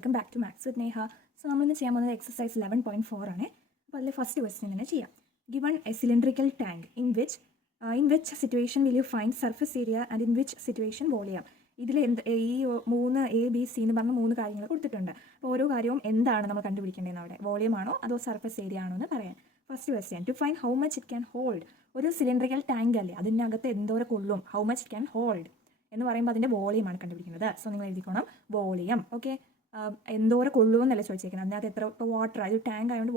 Welcome back to maths with Neha. So നമ്മളിന്ന് ചെയ്യാൻ പോകുന്നത് എക്സസൈസ് 11.4 ആണ്. അപ്പോൾ അതിൽ ഫസ്റ്റ് ക്വസ്റ്റ്യൻ തന്നെ ചെയ്യാം. Given A cylindrical tank in which situation will you find surface area and in which situation volume. ഇതിൽ ഈ മൂന്ന് ABC എന്ന് പറഞ്ഞ മൂന്ന് കാര്യങ്ങൾ കൊടുത്തിട്ടുണ്ട്. അപ്പോൾ ഓരോ കാര്യവും എന്താണ് നമ്മൾ കണ്ടുപിടിക്കേണ്ടതെന്ന് അവിടെ വോളിയം ആണോ അതോ സർഫസ് ഏരിയ ആണോ എന്ന് പറയാൻ. First question, to find how much it can hold. ഒരു സിലിണ്ടറിക്കൽ ടാങ്ക് അല്ലേ, അതിനകത്ത് എന്തോരം കൊള്ളും, how much it can hold എന്ന് പറയുമ്പോൾ അതിൻ്റെ വോളിയമാണ് കണ്ടുപിടിക്കുന്നത്. സോ നിങ്ങൾ എഴുതിക്കോണം വോളിയം. ഓക്കെ, എന്തോരം കൊള്ളുമെന്നല്ല ചോദിച്ചേക്കുന്നത്. അതിനകത്ത് എത്ര, ഇപ്പോൾ വാട്ടർ, അത് ടാങ്ക് ആയതുകൊണ്ട്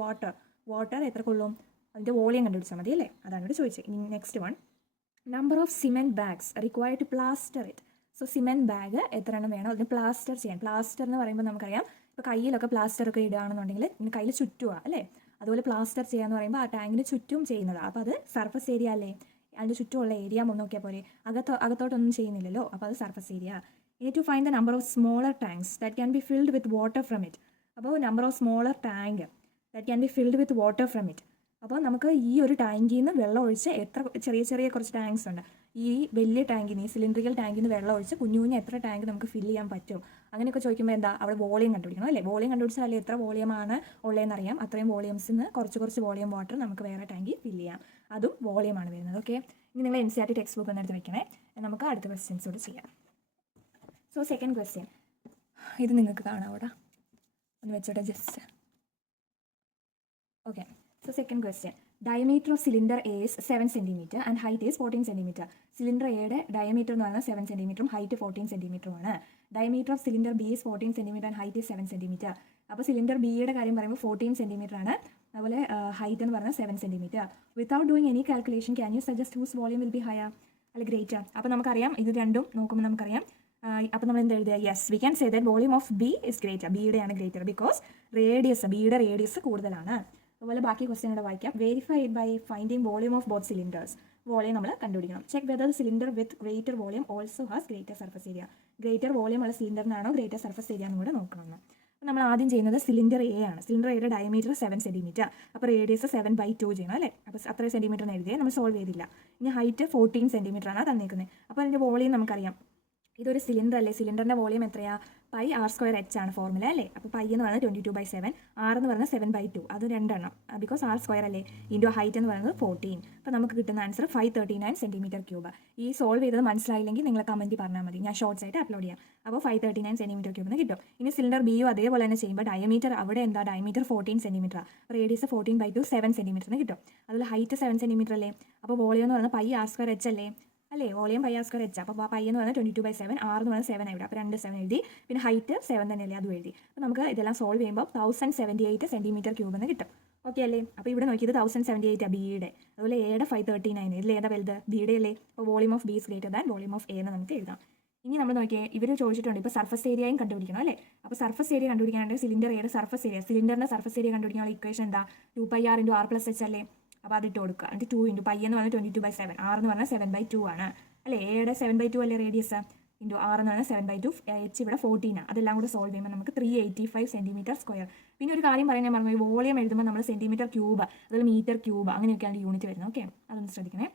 വാട്ടർ എത്ര കൊള്ളും, അതിൻ്റെ വോളിയം കണ്ടുപിടിച്ചാൽ മതി അല്ലേ, അതാണ് ഇവിടെ ചോദിച്ചത്. ഇനി next one, number of cement bags required to plaster it. So cement bag എത്ര എണ്ണം വേണം അതിന് പ്ലാസ്റ്റർ ചെയ്യാൻ. പ്ലാസ്റ്റർ എന്ന് പറയുമ്പോൾ നമുക്കറിയാം, ഇപ്പോൾ കയ്യിലൊക്കെ പ്ലാസ്റ്റർ ഒക്കെ ഇടുകയാണെന്നുണ്ടെങ്കിൽ ഇങ്ങനെ കയ്യിൽ ചുറ്റുക അല്ലേ, അതുപോലെ പ്ലാസ്റ്റർ ചെയ്യാന്ന് പറയുമ്പോൾ ആ ടാങ്കിന് ചുറ്റും ചെയ്യുന്നതാണ്. അപ്പോൾ അത് സർഫസ് ഏരിയ അല്ലേ, അതിൻ്റെ ചുറ്റുമുള്ള ഏരിയ നോക്കിയാൽ പോലെ, അകത്തോട്ടൊന്നും ചെയ്യുന്നില്ലല്ലോ, അപ്പോൾ അത് surface area. You need to find the number of smaller tanks that can be filled with water from it. അപ്പോൾ number of smaller tank that can be filled with water from it. അപ്പോൾ നമുക്ക് ഈ ഒരു ടാങ്കിൽ നിന്ന് വെള്ളം ഒഴിച്ച് എത്ര ചെറിയ കുറച്ച് ടാങ്ക്സ് ഉണ്ട്, ഈ വലിയ ടാങ്കിൽ നിന്ന്, ഈ സിലിണ്ടറിക്കൽ ടാങ്കിൽ നിന്ന് വെള്ളം ഒഴിച്ച് കുഞ്ഞു എത്ര ടാങ്ക് നമുക്ക് ഫില്ല് ചെയ്യാൻ പറ്റും, അങ്ങനെയൊക്കെ ചോദിക്കുമ്പോൾ എന്താ അവിടെ വോളിയം കണ്ടുപിടിക്കണം അല്ലേ. വോളിയം കണ്ടുപിടിച്ചാൽ അല്ലേ എത്ര വോളിയമാണ് ഉള്ളതെന്ന് അറിയാം. അത്രയും വോളിയംസിൽ നിന്ന് കുറച്ച് വോളിയം വാട്ടർ നമുക്ക് വേറെ ടാങ്കിൽ ഫില്ല് ചെയ്യാം, അതും വോളിയമാണ് വരുന്നത്. ഓക്കെ, ഇനി നിങ്ങൾ NCERT ടെക്സ്റ്റ് ബുക്ക് ഒന്ന് എടുത്ത് വെക്കണേ. നമുക്ക് അടുത്ത ക്വസ്റ്റ്യൻസോട് ചെയ്യാം. സോ സെക്കൻഡ് ക്വസ്റ്റ്യൻ, ഇത് നിങ്ങൾക്ക് കാണാം അവിടെ ഒന്ന് വെച്ചോട്ടെ just. Okay, so second question, diameter of cylinder A is 7 cm and height is 14 cm. Cylinder എയുടെ ഡയമീറ്റർ എന്ന് പറഞ്ഞാൽ 7 cm ഹൈറ്റ് 14 cm ആണ്. Diameter of cylinder B is 14 cm and height is 7 cm. അപ്പോൾ സിലിണ്ടർ ബിയുടെ കാര്യം പറയുമ്പോൾ 14 cm ആണ്, അതുപോലെ ഹൈറ്റ് എന്ന് പറഞ്ഞാൽ 7 cm. Without doing any calculation can you suggest whose volume will be higher അല്ലെ ഗ്രേറ്റർ. അപ്പോൾ നമുക്കറിയാം ഇത് രണ്ടും നോക്കുമ്പോൾ നമുക്കറിയാം. അപ്പോൾ നമ്മൾ എന്ത് എഴുതുക, yes we can say that volume of B is greater, ബിയുടെയാണ് ഗ്രേറ്റർ ബിക്കോസ് ബിയുടെ റേഡിയസ് കൂടുതലാണ്. അതുപോലെ ബാക്കി ക്വസ്റ്റ്യൻ ഇവിടെ വായിക്കാം. Verify by finding volume of both cylinders. Volume നമ്മൾ കണ്ടുപിടിക്കണം. Check whether cylinder with greater volume also has greater surface area. Greater volume ഉള്ള സിലിണ്ടറിനാണോ ഗ്രേറ്റർ സർഫസ് ഏരിയ എന്ന് കൂടെ നോക്കണം. അപ്പോൾ നമ്മൾ ആദ്യം ചെയ്യുന്നത് സിലിണ്ടർ എ ആണ്. സിലിണ്ടർ എയുടെ ഡയമീറ്റർ 7 cm, അപ്പോൾ റേഡിയസ് 7/2 ചെയ്യണം അല്ലേ. അപ്പോൾ അത്ര സെൻറ്റിമീറ്റർ എന്ന് എഴുതിയേ, നമ്മൾ സോൾവ് ചെയ്തില്ല. ഇനി ഹൈറ്റ് 14 cm ആണ് തന്നിരിക്കുന്നത്. അപ്പോൾ അതിൻ്റെ വോളിയം നമുക്കറിയാം, ഇതൊരു സിലിണ്ടർ അല്ലേ, സിലിണ്ടറിൻ്റെ വോളിയം എത്രയാണ്, πr²h ആണ് ഫോർമുല അല്ലേ. അപ്പോൾ പൈ എന്ന് പറയുന്നത് 22/7, ആർ എന്ന് പറയുന്നത് 7/2, അത് രണ്ടെണ്ണം ബിക്കോസ് r² അല്ലേ, ഇൻറ്റു ഹൈറ്റ് എന്ന് പറയുന്നത് 14. അപ്പോൾ നമുക്ക് കിട്ടുന്ന ആൻസർ 539 cm3. ഈ സോൾവ് ചെയ്തത് മനസ്സിലായില്ലെങ്കിൽ നിങ്ങൾ കമൻറ്റ് പറഞ്ഞാൽ മതി, ഞാൻ ഷോർട്സ് ആയിട്ട് അപ്ലോഡ് ചെയ്യാം. അപ്പോൾ 539 cm3 എന്ന് കിട്ടും. ഇനി സിലിണ്ടർ ബിയും അതേപോലെ തന്നെ ചെയ്യുമ്പോൾ ഡയമീറ്റർ അവിടെ എന്താ, ഡയമീറ്റർ 14 cm, റേഡിയസ് 14/2 7 cm എന്ന് കിട്ടും. അതുപോലെ ഹൈറ്റ് 7 cm അല്ലേ. അപ്പോൾ വോളിയം എന്ന് പറയുന്നത് πr²h അല്ലേ, വോളിയം πr²h. അപ്പോൾ പൈ എന്ന് പറയുന്നത് 22/7, ആർ എന്ന് പറയുന്നത് 7 എവിടെ, അപ്പോൾ 2 7 എഴുതി. പിന്നെ ഹൈറ്റ് 7 തന്നെയല്ലേ, അതും എഴുതി. അപ്പോൾ നമുക്ക് ഇതെല്ലാം സോൾവ് ചെയ്യുമ്പോൾ 1078 cm3 എന്ന് കിട്ടും. ഓക്കെ അല്ലേ. അപ്പോൾ ഇവിടെ നോക്കിയത് 1078 ബിയുടെ, അതുപോലെ എയുടെ 539. ഇതിൽ ഏതാ വലുത്, ബിയുടെ അല്ലേ. അപ്പോൾ volume of B is greater than volume of A എന്ന് നമുക്ക് എഴുതാം. ഇനി നമ്മൾ നോക്കിയേ, ഇവർ ചോദിച്ചിട്ടുണ്ട് ഇപ്പോൾ സർഫസ് ഏരിയയും കണ്ടുപിടിക്കണം അല്ലേ. അപ്പോൾ സർഫസ് ഏരിയ കണ്ടുപിടിക്കാനായിട്ട് സിലിണ്ടർ എയുടെ സർഫസ് ഏരിയ, സിലിണ്ടറിൻ്റെ സർഫസ് ഏരിയ കണ്ടുപിടിക്കാനുള്ള ഇക്വേഷൻ എന്താ, 2πr × r+h അല്ലേ. അപ്പോൾ അതിട്ട് കൊടുക്കുക. എന്നിട്ട് 2 × പൈ എന്ന് പറഞ്ഞാൽ 22/7, ആർ എന്ന് പറഞ്ഞാൽ 7/2 ആണ് അല്ലേ. എയുടെ 7/2 അല്ലേ റേഡിയസ്, ഇൻറ്റു ആർ എന്ന് പറഞ്ഞാൽ 7/2, എച്ച് ഇവിടെ 14 ആണ്. അതെല്ലാം കൂടെ സോൾവ് ചെയ്യുമ്പോൾ നമുക്ക് 385 cm². പിന്നെ ഒരു കാര്യം പറയാൻ ഞാൻ പറഞ്ഞു, വോളിയം എഴുതുമ്പോൾ നമ്മൾ cm3, അതുപോലെ m3 അങ്ങനെയൊക്കെയാണ് യൂണിറ്റ് വരുന്നത്. ഓക്കെ, അതൊന്ന് ശ്രദ്ധിക്കണേ.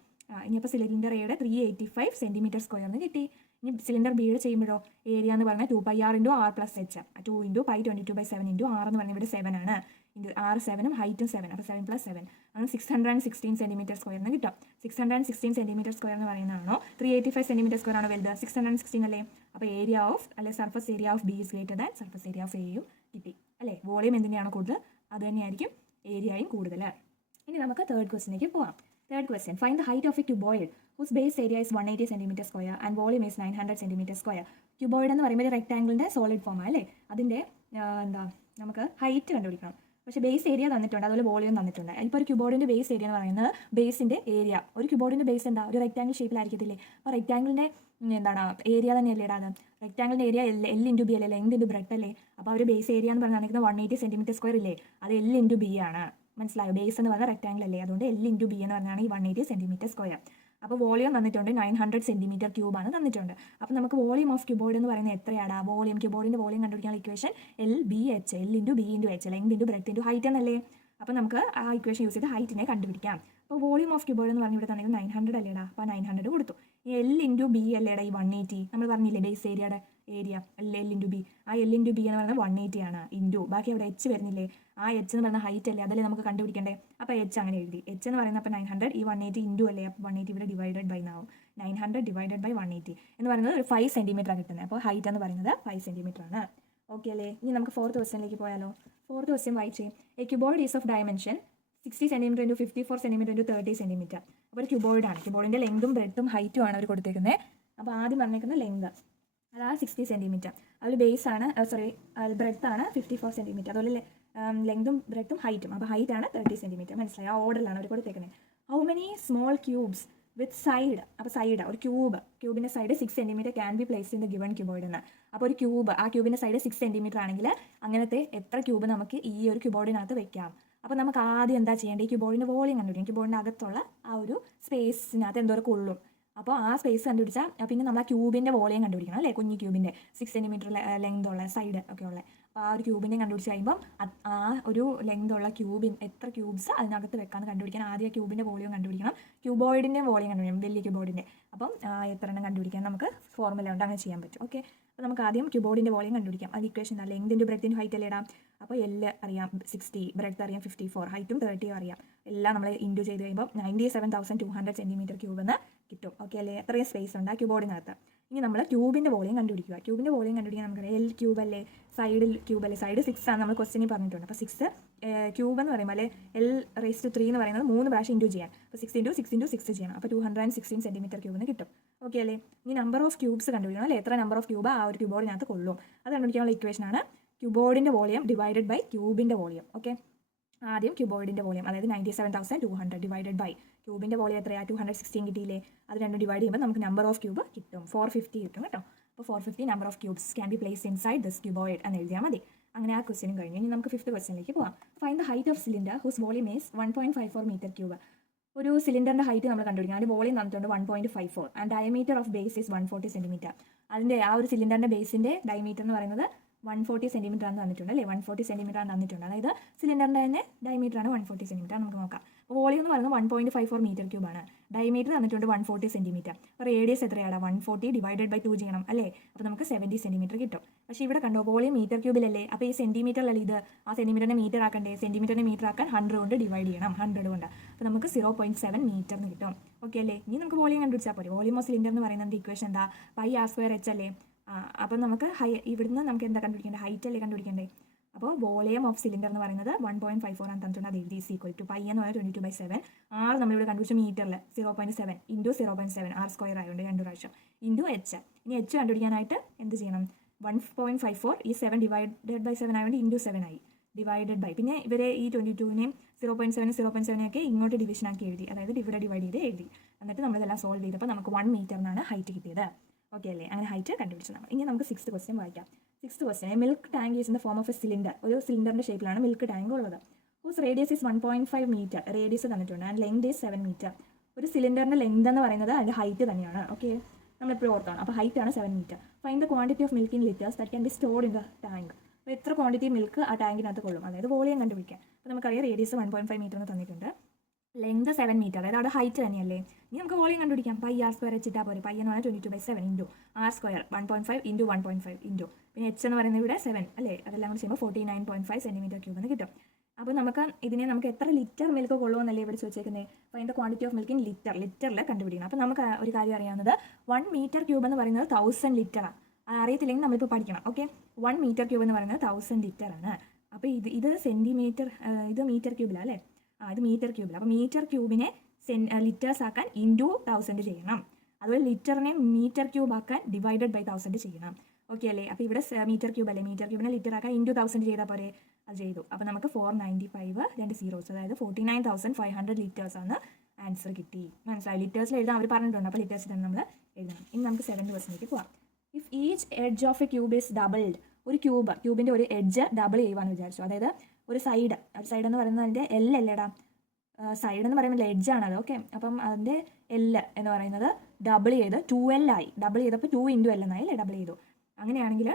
ഇനിയിപ്പോൾ സിലിണ്ടർ എയുടെ 385 cm² എന്ന് കിട്ടി. ഇനി സിലിണ്ടർ ബിയുടെ ചെയ്യുമ്പോഴോ ഏരിയ എന്ന് പറഞ്ഞാൽ 2πr × r+h, 2 × pi 22/7 into R എന്ന് പറഞ്ഞാൽ ഇവിടെ 7 ആണ്, ഇൻറ്റു ആർ 7ഉം ഹൈറ്റും 7, അപ്പോൾ 7 + 7 അങ്ങനെ 616 cm² എന്ന് കിട്ടും. 616 cm² എന്ന് പറയുന്നതാണോ 385 cm² ആണോ വലുത്, 616 അല്ലേ. അപ്പോൾ ഏരിയ ഓഫ് അല്ലെ surface area of B is greater than surface area of എയും കിട്ടി അല്ലേ. വോളിയം എന്തിനാണ് കൂടുതൽ, അത് തന്നെയായിരിക്കും ഏരിയയും കൂടുതൽ. ഇനി നമുക്ക് തേർഡ് ക്വസ്റ്റിലേക്ക് പോകാം. Third question, find the height of a cuboid whose base area is 180 cm² and volume is 900 cm². Cuboid എന്ന് പറയുമ്പോൾ റെക്ടാംഗിളിൻ്റെ സോളിഡ് ഫോം അല്ലേ, അതിൻ്റെ എന്താ നമുക്ക് ഹൈറ്റ് കണ്ടുപിടിക്കണം. പക്ഷേ ബേസ് ഏരിയ തന്നിട്ടുണ്ട്, അതുപോലെ വോളിയം തന്നിട്ടുണ്ട്. ഇപ്പോൾ ഒരു ക്യൂബോർഡിൻ്റെ ബേസ് ഏരിയ എന്ന് പറയുന്നത് ബേസിൻ്റെ ഏരിയ, ഒരു ക്യൂബോർഡിൻ്റെ ബേസ് എന്താ ഒരു റെക്ടാംഗിൾ ഷേപ്പിലായിരിക്കത്തില്ലേ. അപ്പോൾ റെക്ടാംഗിളിൻ്റെ എന്താണ് ഏരിയ തന്നെയല്ലേ ഇടാതെ, റെക്ടാംഗിളിൻ്റെ ഏരിയ L × B അല്ലേ, ലെങ്ത് × ബ്രെഡ്ത്ത് അല്ലേ. അപ്പോൾ ഒരു ബേസ് ഏരിയ എന്ന് പറഞ്ഞാൽ 180 cm² ഇല്ലേ, അത് L × B ആണ്. മനസ്സിലായോ, ബേസ് എന്ന് പറഞ്ഞാൽ റെക്ടാംഗിൾ അല്ലേ, അതുകൊണ്ട് L × B എന്ന് പറഞ്ഞാണ് ഈ 180 cm². അപ്പോൾ വോളിയം തന്നിട്ടുണ്ട് 900 cm³ ആണ് തന്നിട്ടുണ്ട്. അപ്പോൾ നമുക്ക് വോളിയം ഓഫ് ക്യൂബോയിഡ് എന്ന് പറയുന്നത് എത്രയാണ്, വോളിയം ക്യൂബോയിഡിൻ്റെ വോളിയം കണ്ടുപിടിക്കാനുള്ള equation LBH, L × B × H, length × breadth × height എന്നല്ലേ. അപ്പോൾ നമുക്ക് ആ ഇക്വേഷൻ യൂസ് ചെയ്ത് ഹൈറ്റിനെ കണ്ടുപിടിക്കാം. അപ്പോൾ വോളിയം ഓഫ് ക്യൂബോയിഡ് എന്ന് പറഞ്ഞാൽ ഇവിടെ തന്നെ 900 അല്ലേടാ, അപ്പോൾ 900 കൊടുത്തു. L × B അല്ലേടാ ഈ 180, നമ്മൾ പറഞ്ഞില്ലേ ബേസ് ഏരിയയുടെ ഏരിയ എൽ ഇൻറ്റു ബി. ആ എൽ ഇൻറ്റു ബി എന്ന് പറയുന്നത് 180 ആണ്. ഇൻറ്റു ബാക്കി അവിടെ എച്ച് വരുന്നില്ലേ, ആ എച്ച് എന്ന് പറയുന്ന ഹൈറ്റ് അല്ലേ, അതല്ലേ നമുക്ക് കണ്ടുപിടിക്കണ്ടേ. അപ്പോൾ എച്ച് അങ്ങനെ എഴുതി. എച്ച് എന്ന് പറയുന്നത് അപ്പോൾ 900, ഈ 180 ഇൻറ്റു അല്ലേ, അപ്പോൾ 180 ഇവിടെ ഡിവൈഡഡ് ബൈ ആവും. 900 ഡിവൈഡഡ് ബൈ 180 എന്ന് പറയുന്നത് ഒരു 5 സെൻറ്റിമീറ്റർ ആണ് കിട്ടുന്നത്. അപ്പോൾ ഹൈറ്റ് എന്ന് പറയുന്നത് 5 സെൻറ്റിമീറ്റർ ആണ്. ഓക്കെ അല്ലേ. ഇനി നമുക്ക് 4th ക്വസ്റ്റ്യനിലേക്ക് പോയാലോ. 4th ക്വസ്റ്റ്യൻ വായിച്ചേ. A cuboid is of dimension 60 centimetre into 54 centimetre into 30 centimetre. അപ്പോൾ ഒരു ക്യൂബോയിഡാണ്. ക്യൂബോയിഡിൻ്റെ ലെങ്തും ബ്രെഡ്ത്തും ഹൈറ്റും ആണ് അവർ കൊടുത്തേക്കുന്നത്. അപ്പോൾ ആദ്യം പറഞ്ഞേക്കുന്നത് ലെങ്ത്, അതാണ് 60 സെൻറ്റിമീറ്റർ. അതിൽ ബേസ് ആണ് ബ്രെഡ്ത്ത് ആണ് 54 സെൻറ്റിമീറ്റർ. അതുപോലെ ലെങ്തും ബ്രെഡ്ത്തും ഹൈറ്റും. അപ്പോൾ ഹൈറ്റ് ആണ് 30 സെൻറ്റിമീറ്റർ. മനസ്സിലായി. ആ ഓർഡറിലാണ് അവർ കൊടുത്തേക്കുന്നത്. How many small cubes with side. അപ്പോൾ സൈഡ് ഒരു ക്യൂബിൻ്റെ side 6 centimetre can be place in the given cuboid എന്ന്. അപ്പോൾ ഒരു ക്യൂബ്, ആ ക്യൂബിൻ്റെ സൈഡ് 6 സെൻറ്റിമീറ്റർ ആണെങ്കിൽ അങ്ങനത്തെ എത്ര ക്യൂബ് നമുക്ക് ഈ ഒരു ക്യൂബോർഡിനകത്ത് വെക്കാം. അപ്പോൾ നമുക്ക് ആദ്യം എന്താ ചെയ്യേണ്ടത്, ഈ ക്യൂബോർഡിൻ്റെ വോളിയം കണ്ടുപിടിക്കും. ക്യൂബോർഡിൻ്റെ അകത്തുള്ള ആ ഒരു സ്പേസിനകത്ത് എന്തോരം കൊള്ളും. അപ്പോൾ ആ സ്പേസ് കണ്ടുപിടിച്ചാൽ പിന്നെ നമ്മൾ ആ ക്യൂബിൻ്റെ വോളിയം കണ്ടുപിടിക്കണം അല്ലേ. കുഞ്ഞു ക്യൂബിൻ്റെ 6 സെൻറ്റിമീറ്റർ ലെങ്ത് ഉള്ള സൈഡ് ഒക്കെ ഉള്ള. അപ്പോൾ ആ ഒരു ക്യൂബിനെ കണ്ടുപിടിച്ച് കഴിയുമ്പം ആ ഒരു ലെങ്ത് ഉള്ള ക്യൂബിൻ എത്ര ക്യൂബ്സ് അതിനകത്ത് വെക്കാമെന്ന് കണ്ടുപിടിക്കാൻ ആദ്യം ആ ക്യൂബിൻ്റെ വോളിയം കണ്ടുപിടിക്കണം. ക്യൂബോയിഡിൻ്റെ വോളിയം കണ്ടുപിടിക്കണം, വലിയ ക്യൂബോയിഡിൻ്റെ. അപ്പം എത്ര എണ്ണം കണ്ടുപിടിക്കാൻ നമുക്ക് ഫോർമുല ഉണ്ട്, അങ്ങനെ ചെയ്യാൻ പറ്റും. ഓക്കെ. അപ്പോൾ നമുക്ക് ആദ്യം ക്യൂബോർഡിൻ്റെ വോളിയം കണ്ടുപിടിക്കാം. അത് ഇക്വേഷൻ അല്ല, ലെങ്തിൻ്റെ ബ്രെഡ്ത്തിൻ്റെ ഹൈറ്റ് അല്ലേ ഇടാം. അപ്പോൾ എൽ അറിയാം 60, ബ്രെഡ്ത്ത് അറിയാം 54, ഹൈറ്റും 30 അറിയാം. എല്ലാം നമ്മൾ ഇൻറ്റു ചെയ്ത് കഴിയുമ്പോൾ 97,200 സെൻറ്റിമീറ്റർ ക്യൂബ് എന്ന് കിട്ടും. ഓക്കെ അല്ലേ. എത്രയും സ്പേസ് ഉണ്ട് ആ ക്യൂബോർഡിനകത്ത്. ഇനി നമ്മൾ ക്യൂബിൻ്റെ വോളിയം കണ്ടുപിടിക്കുക. ക്യൂബിൻ്റെ വോളിയം കണ്ടുപിടിക്കാൻ നമുക്കറിയാം എൽ ക്യൂബ് അല്ലേ, സൈഡിൽ ക്യൂബ് അല്ലേ, സൈഡ് 6 ആണ് നമ്മൾ ക്വസ്റ്റ്യനിൽ പറഞ്ഞിട്ടുണ്ട്. അപ്പോൾ 6 ക്യൂബ് എന്ന് പറയുമ്പോൾ അല്ലെ L⁻³ എന്ന് പറയുന്നത് 3 പ്രാവശ്യം ഇൻറ്റു ചെയ്യാൻ. അപ്പോൾ 6 × 6 × 6 ചെയ്യണം. അപ്പോൾ 216 സെൻറ്റിമീറ്റർ ക്യൂബ് എന്ന് കിട്ടും. ഓക്കെ അല്ലേ. ഇനി നമ്പർ ഓഫ് ക്യൂബ്സ് കണ്ടുപിടിക്കണം അല്ലേ, എത്ര നമ്പർ ഓഫ് ക്യൂബ് ആ ഒരു ക്യൂബോർഡിനകത്ത് കൊള്ളും. അത് കണ്ടുപിടിക്കാനുള്ള ഇക്വേഷനാണ് ക്യൂബോർഡിൻ്റെ വോളിയം ഡിവൈഡഡ് ബൈ ക്യൂബിൻ്റെ വോളിയം. ഓക്കെ. ആദ്യം ക്യൂബോർഡിൻ്റെ വോളിയം, അതായത് 97,200 ഡിവൈഡഡ് ബൈ ക്യൂബിൻ്റെ വോളിയം എത്രയാണ്, 216 കിട്ടിയില്ലേ. അത് രണ്ടും ഡിവൈഡ് ചെയ്യുമ്പോൾ നമുക്ക് നമ്പർ ഓഫ് ക്യൂബ് കിട്ടും, 450 കിട്ടും കേട്ടോ. അപ്പോൾ 450 number of cubes can be place inside this cuboid എന്ന് എഴുതിയാൽ മതി. അങ്ങനെ ആ ക്വസ്റ്റ്യനും കഴിഞ്ഞു. ഇനി നമുക്ക് 5th ക്വസ്റ്റ്യനിലേക്ക് പോകാം. Find the height of cylinder whose volume is 1.54 metre cube. ഒരു സിലിണ്ടറിൻ്റെ ഹൈറ്റ് നമ്മൾ കണ്ടുപിടിക്കണം. അതിൻ്റെ വോളിയം തന്നിട്ടുണ്ട് 1.54 and diameter of base is 140 centimetre. അതിൻ്റെ ആ ഒരു സിലിണ്ടറിൻ്റെ ബേസിൻ്റെ ഡയമീറ്റർ എന്ന് പറയുന്നത് 140 സെൻറ്റിമീറ്റർ ആണ് തന്നിട്ടുണ്ട് അല്ലേ. 140 സെൻറ്റിമീറ്റർ ആണ് തന്നിട്ടുണ്ട്. അതായത് സിലിണ്ടറിൻ്റെ തന്നെ ഡയമീറ്റർ ആണ് 140 സെൻറ്റിമീറ്റർ. നമുക്ക് നോക്കാം. അപ്പോൾ വോളിയം എന്ന് പറയുന്നത് 1.54 മീറ്റർ ക്യൂബാണ്. ഡയമീറ്റർ തന്നിട്ടുണ്ട് 140 സെൻറ്റിമീറ്റർ. അപ്പോൾ റേഡിയസ് എത്രയാണ്, 140 ഡിവൈഡഡ് ബൈ 2 ചെയ്യണം അല്ലേ. അപ്പോൾ നമുക്ക് 70 സെൻറ്റിമീറ്റർ കിട്ടും. പക്ഷേ ഇവിടെ കണ്ടോ വോളിയം മീറ്റർ ക്യൂബിലല്ലേ. അപ്പോൾ ഈ സെൻറ്റിമീറ്ററിലല്ലേ ഇത്, ആ സെൻറ്റിമീറ്ററിനെ മീറ്റർ ആക്കണ്ടേ. സെൻറ്റിമീറ്ററിനെ മീറ്റർ ആക്കാൻ 100 കൊണ്ട് ഡിവൈഡ് ചെയ്യണം, 100 കൊണ്ട്. അപ്പോൾ നമുക്ക് 0.7 മീറ്റർ എന്ന് കിട്ടും. ഓക്കെ അല്ലേ. ഇനി നമുക്ക് വോളിയം കണ്ടുപിടിച്ചാൽ പോരെ. വോളിയം ഓഫ് സിലിണ്ടർ എന്ന് പറയുന്നത് ഇക്വേഷൻ എന്താ, πr²h അല്ലേ. അപ്പം നമുക്ക് ഇവിടുന്ന് നമുക്ക് എന്താ കണ്ടുപിടിക്കേണ്ടത്, ഹൈറ്റ് അല്ലേ കണ്ടുപിടിക്കേണ്ടേ. അപ്പോൾ വോളിയം ഓഫ് സിലിണ്ടർ എന്ന് പറയുന്നത് 1.54 ആണ് തന്നിട്ടുണ്ട്. അത് എഴുതി ഈസ് ഈക്വൽ ടു പൈ എന്ന് പറയുന്നത് 22/7. ആർ നമ്മളിവിടെ കണ്ടുപിടിച്ച മീറ്ററിൽ 0.7 ഇൻറ്റു 0.7 r² ആയതുകൊണ്ട് 2 പ്രാവശ്യം ഇൻറ്റു എച്ച്. ഇനി എച്ച് കണ്ടുപിടിക്കാനായിട്ട് എന്ത് ചെയ്യണം, 1.54 ഈ 7 ഡിവൈഡഡ് ബൈ 7 ആയതുകൊണ്ട് ഇൻറ്റു 7 ആയി, ഡിവൈഡഡ് ബൈ പിന്നെ ഇവരെ ഈ 22നെയും 0.7 ഒക്കെ ഇങ്ങോട്ട് ഡിവിഷൻ ആക്കി എഴുതി, അതായത് ഇവിടെ ഡിവൈഡ് ചെയ്ത് എഴുതി. എന്നിട്ട് നമ്മളിതെല്ലാം സോൾവ് ചെയ്തപ്പോൾ നമുക്ക് 1 മീറ്റർ എന്നാണ് ഹൈറ്റ് കിട്ടിയത്. ഓക്കെ അല്ലേ. അങ്ങനെ ഹൈറ്റ് കണ്ടുപിടിച്ചു നമ്മൾ. ഇനി നമുക്ക് 6th ക്വസ്റ്റ്യൻ വായിക്കാം. 6th question, milk tank is in the form of a cylinder. ഒരു സിലിണ്ടറിൻ്റെ ഷേപ്പിലാണ് മിൽക്ക് ടാങ്ക് ഉള്ളത്. Whose radius is 1.5 metre. Radius തന്നിട്ടുണ്ട്. And length is 7 metre. ഒരു സിലിണ്ടറിൻ്റെ ലെങ്ത് എന്ന് പറയുന്നത് അതിൻ്റെ ഹൈറ്റ് തന്നെയാണ്. ഓക്കെ, നമ്മളെപ്പോഴും ഓർത്താണ്. അപ്പോൾ ഹൈറ്റ് ആണ് 7 metre. Find the quantity of milk in litres that can be stored in the tank. അപ്പോൾ എത്ര ക്വാണ്ടിറ്റി മിൽക്ക് ആ ടാങ്കിനകത്ത് കൊള്ളും, അതായത് വോളിയം കണ്ടുപിടിക്കാം. അപ്പോൾ നമുക്കറിയാം റേഡിയസ് 1.5 മീറ്റർ എന്ന് തന്നിട്ടുണ്ട്, ലെങ്ത് 7 മീറ്റർ, അതായത് അവിടെ ഹൈറ്റ് തന്നെയല്ലേ. ഇനി നമുക്ക് വോളിയം കണ്ടുപിടിക്കാം. πr² വെച്ചിട്ടാൽ പോരെ. പൈ എന്ന് പറഞ്ഞാൽ 22/7 ഇൻറ്റു r², 1.5 ഇൻറ്റു 1.5 ഇൻറ്റു പിന്നെ എച്ച് എന്ന് പറയുന്നത് ഇവിടെ 7 അല്ലേ. അതെല്ലാം കൂടി ചെയ്യുമ്പോൾ 49.5 സെൻറ്റിമീറ്റർ ക്യൂബ് എന്ന് കിട്ടും. അപ്പോൾ നമുക്ക് നമുക്ക് എത്ര ലിറ്റർ മിൽക്ക് കൊള്ളുമെന്നല്ലേ ഇവിടെ ചോദിച്ചേക്കുന്നത്. അപ്പോൾ അതിൻ്റെ ക്വാണ്ടിറ്റി ഓഫ് മിൽക്ക് ഇൻ ലിറ്ററിൽ കണ്ടുപിടിക്കണം. അപ്പോൾ നമുക്ക് ഒരു കാര്യം അറിയാവുന്നത് 1 മീറ്റർ ക്യൂബ് എന്ന് പറയുന്നത് 1000 ലിറ്ററാണ്. അറിയത്തില്ലെങ്കിൽ നമ്മളിപ്പോൾ പഠിക്കണം. ഓക്കെ, 1 മീറ്റർ ക്യൂബ് എന്ന് പറയുന്നത് 1000 ലിറ്റർ ആണ്. അപ്പോൾ ഇത് സെൻറ്റിമീറ്റർ, ഇത് മീറ്റർ ക്യൂബിലാണ് അല്ലേ. ഇത് മീറ്റർ ക്യൂബിൽ. അപ്പോൾ മീറ്റർ ക്യൂബിനെ ലിറ്റേഴ്സ് ആക്കാൻ ഇൻറ്റു 1000 ചെയ്യണം. അതുപോലെ ലിറ്ററിനെ മീറ്റർ ക്യൂബ് ആക്കാൻ ഡിവൈഡഡ് ബൈ 1000 ചെയ്യണം. ഓക്കെ അല്ലേ. അപ്പോൾ ഇവിടെ മീറ്റർ ക്യൂബ് അല്ലേ, മീറ്റർ ക്യൂബിനെ ലിറ്റർ ആക്കാൻ ഇൻറ്റു 1000 ചെയ്താൽ പോരെ. അത് ചെയ്തു. അപ്പോൾ നമുക്ക് 495 2 സീറോസ്, അതായത് 49,500 ലിറ്റേഴ്സ് ആണ് ആൻസർ കിട്ടി. മനസ്സിലായി. ലിറ്റേഴ്സിൽ എഴുതാൻ അവർ പറഞ്ഞിട്ടുണ്ട്. അപ്പോൾ ലിറ്റേഴ്സിൽ തന്നെ നമ്മൾ എഴുതണം. ഇനി നമുക്ക് 7th ക്വസ്റ്റ്യനിലേക്ക് പോകാം. If each edge of A cube is doubled. ഒരു ക്യൂബിൻ്റെ ഒരു എഡ്ജ് ഡബിൾ ചെയ്യുവാന്ന് വിചാരിച്ചു. അതായത് ഒരു സൈഡ് എന്ന് പറയുന്നത് അതിൻ്റെ എൽ അല്ലേടാ. സൈഡ് എന്ന് പറയുമ്പോൾ എഡ്ജാണത്. ഓക്കെ, അപ്പം അതിൻ്റെ എൽ എന്ന് പറയുന്നത് ഡബിൾ ചെയ്ത് 2L ആയി. ഡബിൾ ചെയ്തപ്പോൾ 2 × L എന്നായി അല്ലേ, ഡബിൾ ചെയ്തു. അങ്ങനെയാണെങ്കിൽ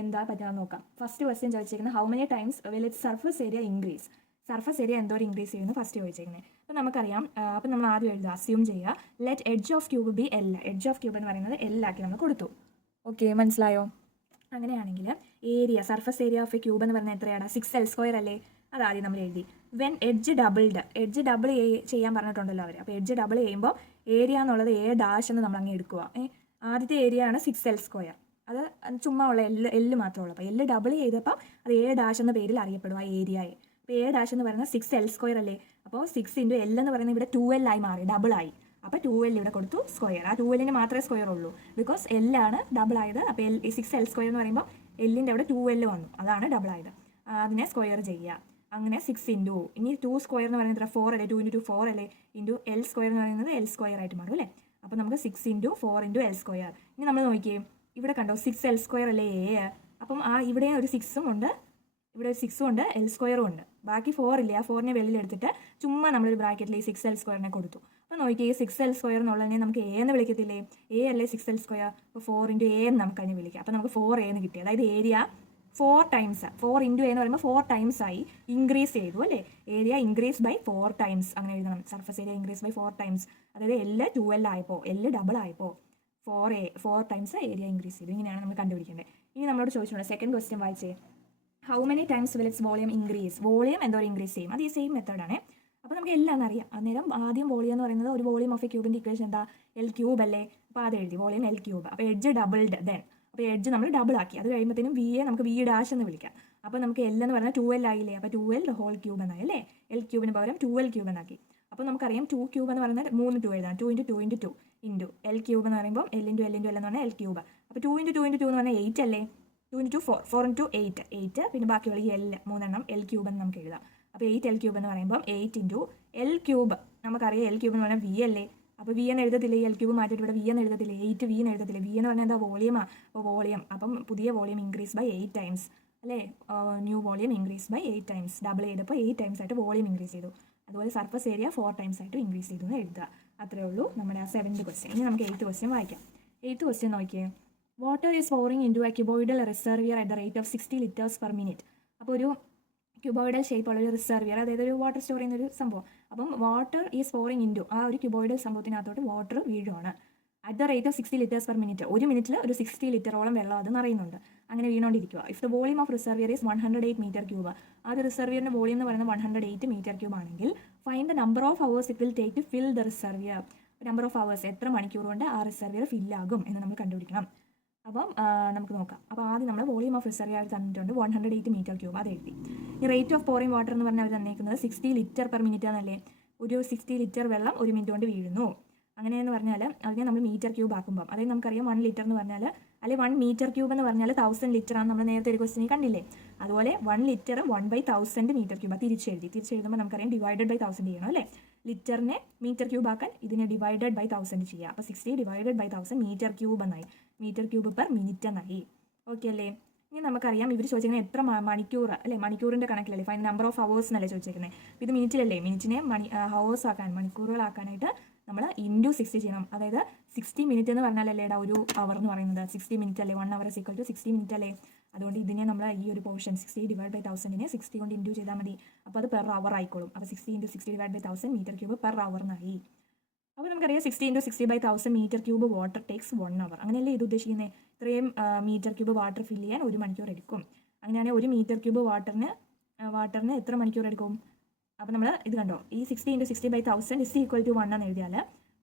എന്താ പറ്റുക നോക്കാം. ഫസ്റ്റ് ക്വസ്റ്റ്യൻ ചോദിച്ചിരിക്കുന്നത് how many times will it surface area increase. Surface area എന്തോരം ഇൻക്രീസ് ചെയ്യുന്നു ഫസ്റ്റ് ചോദിച്ചിരിക്കുന്നത്. അപ്പോൾ നമുക്കറിയാം. അപ്പോൾ നമ്മൾ ആദ്യം എഴുതുക, അസ്യൂം ചെയ്യുക let edge of cube B L. Edge of cube എന്ന് പറയുന്നത് L ആക്കി നമ്മൾ കൊടുത്തു. ഓക്കെ, മനസ്സിലായോ. അങ്ങനെയാണെങ്കിൽ area surface area of A cube എന്ന് പറഞ്ഞാൽ എത്രയാണ് 6L² അല്ലേ? അതാദ്യം നമ്മൾ എഴുതി. When edge doubled, edge double ചെയ്യാൻ പറഞ്ഞിട്ടുണ്ടല്ലോ അവർ. അപ്പോൾ എഡ്ജ് ഡബിൾ ചെയ്യുമ്പോൾ ഏരിയ എന്നുള്ളത് A' എന്ന് നമ്മൾ അങ്ങ് എടുക്കുക. ആദ്യത്തെ ഏരിയ ആണ് 6L². അത് ചുമ്മാ ഉള്ള എല്ല് മാത്രമേ ഉള്ളൂ. അപ്പോൾ എല്ല് ഡബിൾ ചെയ്തപ്പോൾ അത് A' എന്ന പേരിൽ അറിയപ്പെടും ആ ഏരിയയെ. അപ്പോൾ A' എന്ന് പറയുന്നത് 6L² അല്ലേ? അപ്പോൾ 6 × L എന്ന് പറയുന്നത് ഇവിടെ 2L ആയി മാറി, ഡബിളായി. അപ്പോൾ 2L ഇവിടെ കൊടുത്തു സ്ക്വയർ. ആ 2L മാത്രമേ സ്ക്വയർ ഉള്ളൂ, ബിക്കോസ് L ആണ് ഡബിൾ ആയത്. അപ്പോൾ 6L² എന്ന് പറയുമ്പോൾ എല്ലിൻ്റെ അവിടെ 2L വന്നു, അതാണ് ഡബിൾ ആയത്. അതിനെ സ്ക്വയർ ചെയ്യുക. അങ്ങനെ 6 × ഇനി 2² എന്ന് പറയുന്നത് 4 അല്ലേ? 2 × 2 4 അല്ലേ? L² എന്ന് പറയുന്നത് L² ആയിട്ട് മാറും അല്ലേ? അപ്പോൾ നമുക്ക് 6 × 4 × L². ഇനി നമ്മൾ നോക്കിയേ, ഇവിടെ കണ്ടോ 6L² അല്ലേ A? അപ്പം ഇവിടെ ഒരു 6ഉം ഉണ്ട്, ഇവിടെ ഒരു 6ഉം ഉണ്ട്, L² ഉണ്ട്. ബാക്കി 4 ഇല്ലേ? ആ 4നെ വെളിയിലെടുത്തിട്ട് ചുമ്മാ നമ്മളൊരു ബ്രാക്കറ്റിൽ ഈ 6L² കൊടുത്തു. അപ്പോൾ നോക്കിയേ, 6L² എന്നുള്ളതിനെ നമുക്ക് A എന്ന് വിളിക്കത്തില്ലേ? A അല്ലേ 6L²? അപ്പോൾ 4 × A എന്ന് നമുക്ക് അതിനെ വിളിക്കാം. അപ്പോൾ നമുക്ക് 4A എന്ന് കിട്ടി. അതായത് ഏരിയ 4 ടൈംസ്, 4 × A എന്ന് പറയുമ്പോൾ 4 ടൈംസ് ആയി ഇൻക്രീസ് ചെയ്തു അല്ലേ? ഏരിയ ഇൻക്രീസ് ബൈ 4 ടൈംസ് അങ്ങനെ എഴുതണം. Surface area increase by 4 times. അതായത് L 2L ആയപ്പോൾ, L ഡബിൾ ആയപ്പോൾ 4 ടൈംസ് ഏരിയ ഇൻക്രീസ് ചെയ്തു. ഇങ്ങനെയാണ് നമ്മൾ കണ്ടുപിടിക്കേണ്ടത്. ഇനി നമ്മളോട് ചോദിച്ചിട്ടുണ്ട്, സെക്കൻഡ് ക്വസ്റ്റ്യൻ വായിച്ചേ. How many times will its volume increase? Volume എന്തോരം ഇൻക്രീസ് ചെയ്യും? അത് ഈ സെയിം മെത്തേഡാണ്. അപ്പോൾ നമുക്ക് എല്ലാം അറിയാം. അന്നേരം ആദ്യം വോളിയം എന്ന് പറയുന്നത് ഒരു വോളിയം ഓഫ് എ ക്യൂബിൻ്റെ ഇക്വേഷൻ എന്താ? L³ അല്ലേ? അപ്പോൾ അത് എഴുതി, വോളിയം L³. അപ്പോൾ എഡ്ജ് ഡബിൾഡ്, ദെൻ അപ്പോൾ എഡ്ജ് നമ്മൾ ഡബിൾ ആക്കി. അത് കഴിയുമ്പോഴത്തേനും VA നമുക്ക് V' എന്ന് വിളിക്കാം. അപ്പോൾ നമുക്ക് L എന്ന് പറഞ്ഞാൽ 2L ആയില്ലേ? അപ്പോൾ 2L² എന്നായി അല്ലേ? L³ പകരം 2L³ എന്നാക്കി. അപ്പോൾ നമുക്കറിയാം 2³ എന്ന് പറയുന്നത് 3 2 എഴുതാം. 2 × 2 × 2 ഇൻറ്റു L³ എന്ന് പറയുമ്പോൾ L × L × L എന്ന് പറഞ്ഞാൽ L³. അപ്പോൾ 2 × 2 × 2 എന്ന് പറഞ്ഞാൽ 8 അല്ലേ? 2 × 4 4 × 8 8, പിന്നെ ബാക്കിയുള്ള ഈ L 3 L³ എന്ന് നമുക്ക് എഴുതാം. അപ്പോൾ 8L³ എന്ന് പറയുമ്പോൾ 8 × L³ നമുക്കറിയാം. L³ എന്ന് പറഞ്ഞാൽ V അല്ലേ? അപ്പോൾ V എന്ന് എഴുതത്തില്ല, ഈ L³ മാറ്റിയിട്ട് ഇവിടെ V എന്ന് എഴുതത്തില്ല, 8V എന്ന് എഴുതത്തില്ല. V എന്ന് പറഞ്ഞാൽ എന്താ? വോളിയമാണ്. അപ്പോൾ വോളിയം, അപ്പം പുതിയ വോളിയം ഇൻക്രീസ് ബൈ 8 ടൈംസ് അല്ലേ? New volume increase by 8 times. Double ചെയ്തപ്പോൾ 8 ടൈംസ് ആയിട്ട് വോളിയം ഇൻക്രീസ് ചെയ്തു. അതുപോലെ സർഫസ് ഏരിയ 4 ടൈംസ് ആയിട്ട് ഇൻക്രീസ് ചെയ്തു എന്ന് എഴുതുക. അത്രേ ഉള്ളൂ നമ്മുടെ ആ 7th ക്വസ്റ്റ്യൻ. ഇനി നമുക്ക് 8th ക്വസ്റ്റ്യൻ വായിക്കാം. 8th ക്വസ്റ്റ്യൻ നോക്കിയേ. Water is pouring into a cuboidal reservoir at the rate of 60 liters per minute. അപ്പോൾ ഒരു ക്യൂബോയിഡൽ ഷേപ്പുള്ള ഒരു റിസർവിയർ, അതായത് ഒരു വാട്ടർ സ്റ്റോർ ചെയ്യുന്നൊരു സംഭവം. അപ്പം വാട്ടർ ഈസ് pouring into, ആ ഒരു ക്യൂബോയിഡൽ സംഭവത്തിനകത്തോട്ട് വാട്ടർ വീഴുവാണ്. At the rate of 60 liters per minute. ഒരു മിനിറ്റിൽ ഒരു 60 ലിറ്ററോളം വെള്ളം അത് നിറയുന്നുണ്ട്. അങ്ങനെ വീണോണ്ടിരിക്കുക. If the volume of reservoir is 108 metre cube. ആ ഒരു റിസർവിയറിൻ്റെ വോളിയം എന്ന് പറയുന്നത് 108 മീറ്റർ ക്യൂബ് ആണെങ്കിൽ find the number of hours it will take to fill the reservoir. Number of hours, എത്ര മണിക്കൂർ കൊണ്ട് ആ റിസർവിയർ ഫില്ലാകും എന്ന് നമ്മൾ കണ്ടുപിടിക്കണം. അപ്പം നമുക്ക് നോക്കാം. അപ്പോൾ ആദ്യം നമ്മൾ വോളിയം ഓഫ് റിസർവിയർ തന്നിട്ടുണ്ട് 108 മീറ്റർ ക്യൂബ്, അത് എഴുതി. ഈ റേറ്റ് ഓഫ് pouring വാട്ടർ എന്ന് പറഞ്ഞാൽ അവർ തന്നേക്കുന്നത് 60 ലിറ്റർ പെർ മിനിറ്റ് എന്നല്ലേ? ഒരു 60 ലിറ്റർ വെള്ളം ഒരു മിനിറ്റ് കൊണ്ട് വീഴുന്നു. അങ്ങനെയെന്ന് പറഞ്ഞാൽ അതിനെ നമ്മൾ മീറ്റർ ക്യൂബ് ആക്കുമ്പോൾ, അതായത് നമുക്കറിയാം 1 ലിറ്റർ എന്ന് പറഞ്ഞാൽ, അല്ലെങ്കിൽ 1 മീറ്റർ ക്യൂബ് എന്ന് പറഞ്ഞാൽ 1000 ലിറ്റർ ആണ്. നമ്മൾ നേരത്തെ ഒരു ക്വസ്റ്റ്യൻ കണ്ടില്ലേ? അതുപോലെ 1 ലിറ്റർ 1/1000 മീറ്റർ ക്യൂബ്. അത് തിരിച്ചെഴുതുമ്പോൾ നമുക്കറിയാം ഡിവൈഡഡ് ബൈ 1000 ചെയ്യണം അല്ലേ? ലിറ്ററിനെ മീറ്റർ ക്യൂബ് ആക്കാൻ ഇതിനെ ഡിവൈഡഡ് ബൈ 1000 ചെയ്യുക. അപ്പോൾ 60 ഡിവൈഡഡ് ബൈ 1000 മീറ്റർ ക്യൂബ് എന്നായി. മീറ്റർ ക്യൂബ് പെർ മിനിറ്റ് എന്നായി. ഓക്കെ അല്ലേ? ഇനി നമുക്കറിയാം ഇവർ ചോദിച്ചിരിക്കുന്നത് എത്ര മണിക്കൂർ അല്ലേ? മണിക്കൂറിൻ്റെ കണക്കിലല്ലേ? ഫൈൻ നമ്പർ ഓഫ് ഹവേഴ്സ് എന്നല്ലേ ചോദിച്ചിരിക്കുന്നത്. ഇത് മിനിറ്റിലല്ലേ? മിനിറ്റിനെ ഹവേഴ്സ് ആക്കാൻ, മണിക്കൂറുകളാക്കാനായിട്ട് നമ്മൾ ഇൻറ്റു 60 ചെയ്യണം. അതായത് 60 മിനിറ്റ് എന്ന് പറഞ്ഞാലല്ലേടാ ഒരു അവർ എന്ന് പറയുന്നത്? 60 മിനിറ്റ് അല്ലേ? 1 hour = 60 മിനിറ്റ് അല്ലേ? അതുകൊണ്ട് ഇതിനെ നമ്മൾ ഈ ഒരു പോർഷൻ 60 ഡിവൈഡ് ബൈ 1000നെ 60 കൊണ്ട് ഇൻറ്റു ചെയ്താൽ മതി. അപ്പോൾ അത് പെർ അവർ ആയിക്കോളും. അപ്പോൾ 60 × 60 divide by 1000 metre cube per hour എന്നായി. അപ്പോൾ നമുക്കറിയാം 60 × 60 by 1000 metre cube water takes 1 hour. അങ്ങനെയല്ലേ ഇത് ഉദ്ദേശിക്കുന്നത്? ഇത്രയും മീറ്റർ ക്യൂബ് വാട്ടർ ഫില്ല് ചെയ്യാൻ 1 മണിക്കൂർ എടുക്കും. അങ്ങനെയാണെങ്കിൽ 1 മീറ്റർ ക്യൂബ് വാട്ടറിന് എത്ര മണിക്കൂർ എടുക്കും? അപ്പോൾ നമ്മൾ ഇത് കണ്ടോ, ഈ 60 × 60 ബൈ 1000 = 1 എന്ന് എഴുതിയാൽ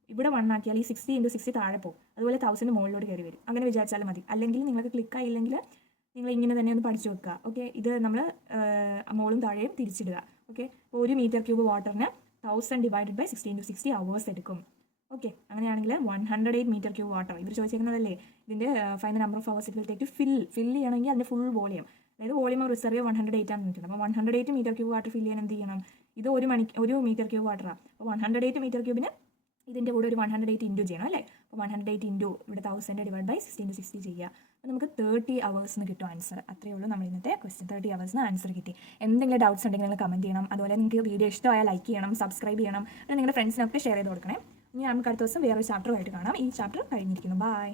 ഇവിടെ 1 ആക്കിയാൽ ഈ 60 × 60 താഴെ പോകും. അതുപോലെ 1000 മുകളിലോട്ട് കയറി വരും. അങ്ങനെ വിചാരിച്ചാലും മതി. അല്ലെങ്കിൽ നിങ്ങൾക്ക് ക്ലിക്ക് ആയില്ലെങ്കിൽ നിങ്ങൾ ഇങ്ങനെ തന്നെ ഒന്ന് പഠിച്ചു വെക്കുക. ഓക്കെ, ഇത് നമ്മൾ മുകളും താഴെയും തിരിച്ചിടുക. ഓക്കെ, അപ്പോൾ 1 മീറ്റർ ക്യൂബ് വാട്ടറിന് 1000 ഡിവൈഡഡ് ബൈ 60 × 60 അവേഴ്സ് എടുക്കും. ഓക്കെ, അങ്ങനെയാണെങ്കിൽ 108 മീറ്റർ ക്യൂബ് വാട്ടർ. ഇവർ ചോദിച്ചിരിക്കുന്നതല്ലേ ഇതിൻ്റെ find number of hours it will take to fill ചെയ്യണമെങ്കിൽ അതിൻ്റെ ഫുൾ വോളിയം, അതായത് വോളിയം ഓഫ് റിസർവിയർ 108 ആണ് പറഞ്ഞിട്ടുണ്ട്. അപ്പോൾ 108 മീറ്റർ ക്യൂബ് വാട്ടർ ഫിൽ ചെയ്യാൻ എന്ത് ചെയ്യണം? ഇത് 1 മീറ്റർ ക്യൂബ് വാട്ടറാണ്. അപ്പോൾ 108 മീറ്റർ ക്യൂബിന് ഇതിൻ്റെ കൂടെ ഒരു 108 ഇൻറ്റു ചെയ്യണം അല്ലേ? അപ്പോൾ 108 ഇൻറ്റു ഇവിടെ 1000 ഡിവൈഡ് ബൈ 60 × 60 ചെയ്യുക. അപ്പോൾ നമുക്ക് 30 അവേഴ്സിന് കിട്ടും ആൻസർ. അത്രയേ ഉള്ളൂ നമ്മൾ ഇന്നത്തെ ക്വസ്റ്റ്യൻ. 30 അവേഴ്സിന് ആൻസർ കിട്ടി. എന്തെങ്കിലും ഡൗട്ട്സ് ഉണ്ടെങ്കിൽ നിങ്ങൾ കമൻറ്റ് ചെയ്യണം. അതുപോലെ നിങ്ങൾക്ക് വീഡിയോ ഇഷ്ടമായാൽ ലൈക്ക് ചെയ്യണം, സബ്സ്ക്രൈബ് ചെയ്യണം, പിന്നെ നിങ്ങളുടെ ഫ്രണ്ട്സിനൊക്കെ ഷെയർ ചെയ്ത് കൊടുക്കണേ. ഇനി നമുക്ക് അടുത്ത ദിവസം വേറൊരു ചാപ്റ്ററുമായിട്ട് കാണാം. ഈ ചാപ്റ്റർ കഴിഞ്ഞിരിക്കുന്നു. ബൈ.